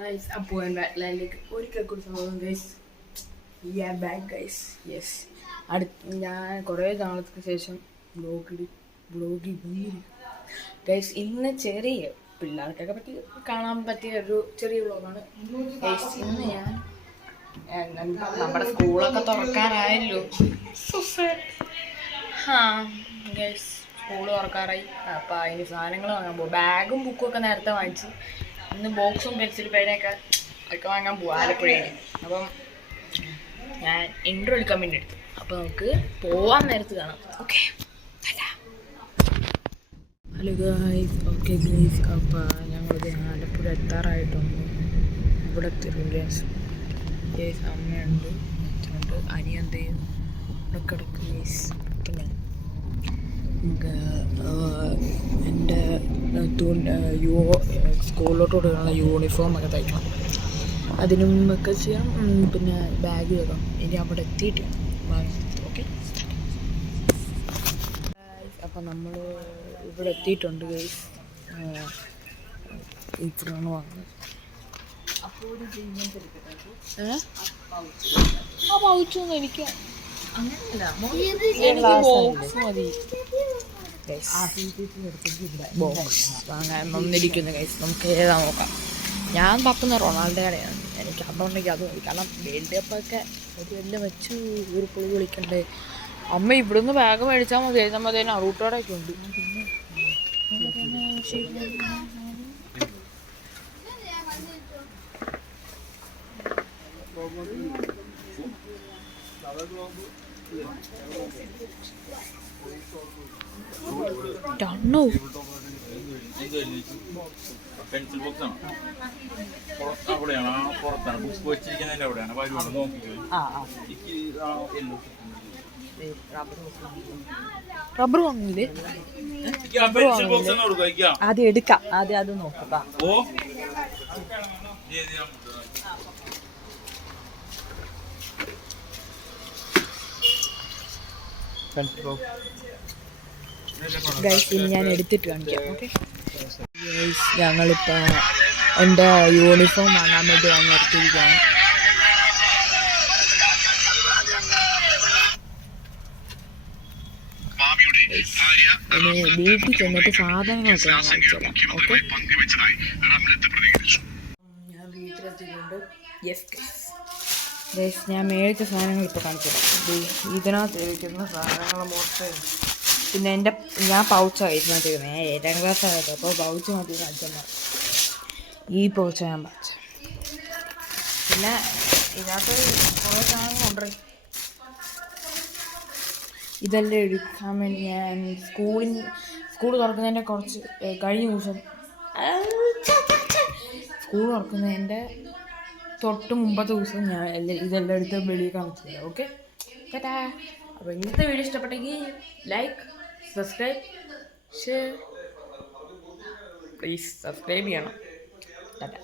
Guys അപ്പോൾ ബാക്ക്ലാൻഡിലേക്ക് ഒരിക്കൽ കൂടി സംഭവം ഗൈസ് ബാക്ക് ഗൈസ് യെസ് ഞാൻ കുറേ നാളത്തിന് ശേഷം വ്ളോഗിൽ ഗൈസ് ഇന്ന് ചെറിയ പിള്ളേർക്കൊക്കെ പറ്റി കാണാൻ പറ്റിയ ഒരു ചെറിയ വ്ളോഗാണ് ഗൈസ്. ഇന്ന് ഞാൻ നമ്മുടെ സ്കൂളൊക്കെ തുറക്കാറായല്ലോ. Guys school തുറക്കാറായി. അപ്പം അതിന് സാധനങ്ങൾ വാങ്ങാൻ പോകും. ബാഗും ബുക്കും ഒക്കെ നേരത്തെ വാങ്ങിച്ചു. ഇന്ന് ബോക്സും പെൻസിൽ പേനയൊക്കെ വാങ്ങാൻ പോവാം ആലപ്പുഴയിൽ. അപ്പം ഞാൻ ഇൻട്രോ എടുക്കാൻ വേണ്ടി എടുത്തു. അപ്പോൾ നമുക്ക് പോവാൻ നേരത്ത് കാണാം. Okay hello guys. Okay guys, അപ്പോൾ ഞങ്ങളിത് ആലപ്പുഴ എത്താറായിട്ടുണ്ട്. ഇവിടെ ഗൈസ്. അമ്മയുണ്ട്, അച്ഛനുണ്ട്, അനിയന്തയും ഇവിടെ കിടക്കും ഗൈസ്. പിന്നെ എൻ്റെ സ്കൂളിലോട്ട് കൊടുക്കാനുള്ള യൂണിഫോമൊക്കെ തയ്ക്കണം. അതിനും ഒക്കെ ചെയ്യാം. പിന്നെ ബാഗ് വെക്കാം. ഇനി അവിടെ എത്തിയിട്ട് ഓക്കെ. അപ്പം നമ്മൾ ഇവിടെ എത്തിയിട്ടുണ്ട് ഗൈസ്. ഇപ്പോഴാണ് വന്നത്. ആ പൗച്ചൊന്നും എനിക്ക് ബോക്സ് മതി. ബോക്സ് വാങ്ങാൻ വന്നിരിക്കുന്നു ഗൈസ്. നമുക്ക് ഏതാ നോക്കാം. ഞാൻ തപ്പുന്ന റൊണാൾഡോയുടെയാണ്. എനിക്ക് അതുണ്ടെങ്കിൽ അത് മതി. കാരണം വേൾഡ് കപ്പൊക്കെ ഒരു വലിയ വെച്ച് ഒരു പുളി വിളിക്കണ്ടേ. അമ്മ ഇവിടുന്ന് ബാഗ് മേടിച്ചാൽ മതി. നമ്മൾ തന്നെ റൂട്ടോടൊക്കെ ഉണ്ട്. ഡണ്ണോ പെൻസിൽ ബോക്സ് ആണ്. അവിടെയാണ് പുറത്താണ് ബുക്ക് വെച്ചിരിക്കുന്നതിൻ്റെ അവിടെയാണ്. റബ്ബർ വാങ്ങില്ലേ? ആദ്യം എടുക്കാം. ആദ്യം അത് നോക്കാം. ഇനി ഞാൻ എടുത്തിട്ട് കാണിക്കാം. ഓക്കെ ഞങ്ങളിപ്പോൾ എൻ്റെ യൂണിഫോം വാങ്ങാൻ വേണ്ടി നിർത്തിയിരിക്കുകയാണ്. ഇനി വീട്ടിൽ ചെന്നിട്ട് സാധനങ്ങളൊക്കെ ഞാൻ കാണിച്ചുതരാം. ഓക്കെ ഞാൻ വീട്ടിലെത്തിയിട്ടുണ്ട്. ഞാൻ മേടിച്ച സാധനങ്ങൾ ഇപ്പോൾ കാണിച്ചുതരാം. ഇതിനകത്ത് ഇരിക്കുന്ന സാധനങ്ങൾ മൊത്തം. പിന്നെ ഞാൻ പൗച്ചാണ് ഇതിനകത്ത് ചെയ്യുന്നത്. ഞാൻ 7ാം ക്ലാസ്സായത്. അപ്പോൾ പൗച്ച് മതി കാണിച്ചാൽ ഈ പൗച്ച ഞാൻ പറിച്ച. പിന്നെ ഇതിനകത്ത് കുറേ സാധനങ്ങളുണ്ട്. ഇതെല്ലാം എടുക്കാൻ വേണ്ടി ഞാൻ സ്കൂൾ തുറക്കുന്നതിൻ്റെ കുറച്ച് കഴിഞ്ഞ ദിവസം സ്കൂൾ തുറക്കുന്നതിൻ്റെ തൊട്ട് മുമ്പത്തെ ദിവസം ഞാൻ ഇതെല്ലാം എടുത്ത് വെളിയിൽ കാണിച്ചില്ല. ഓക്കെ ടാറ്റാ. അപ്പോൾ ഇന്നത്തെ വീഡിയോ ഇഷ്ടപ്പെട്ടെങ്കിൽ like, subscribe, share. Please subscribe ചെയ്യണം. ടാറ്റാ.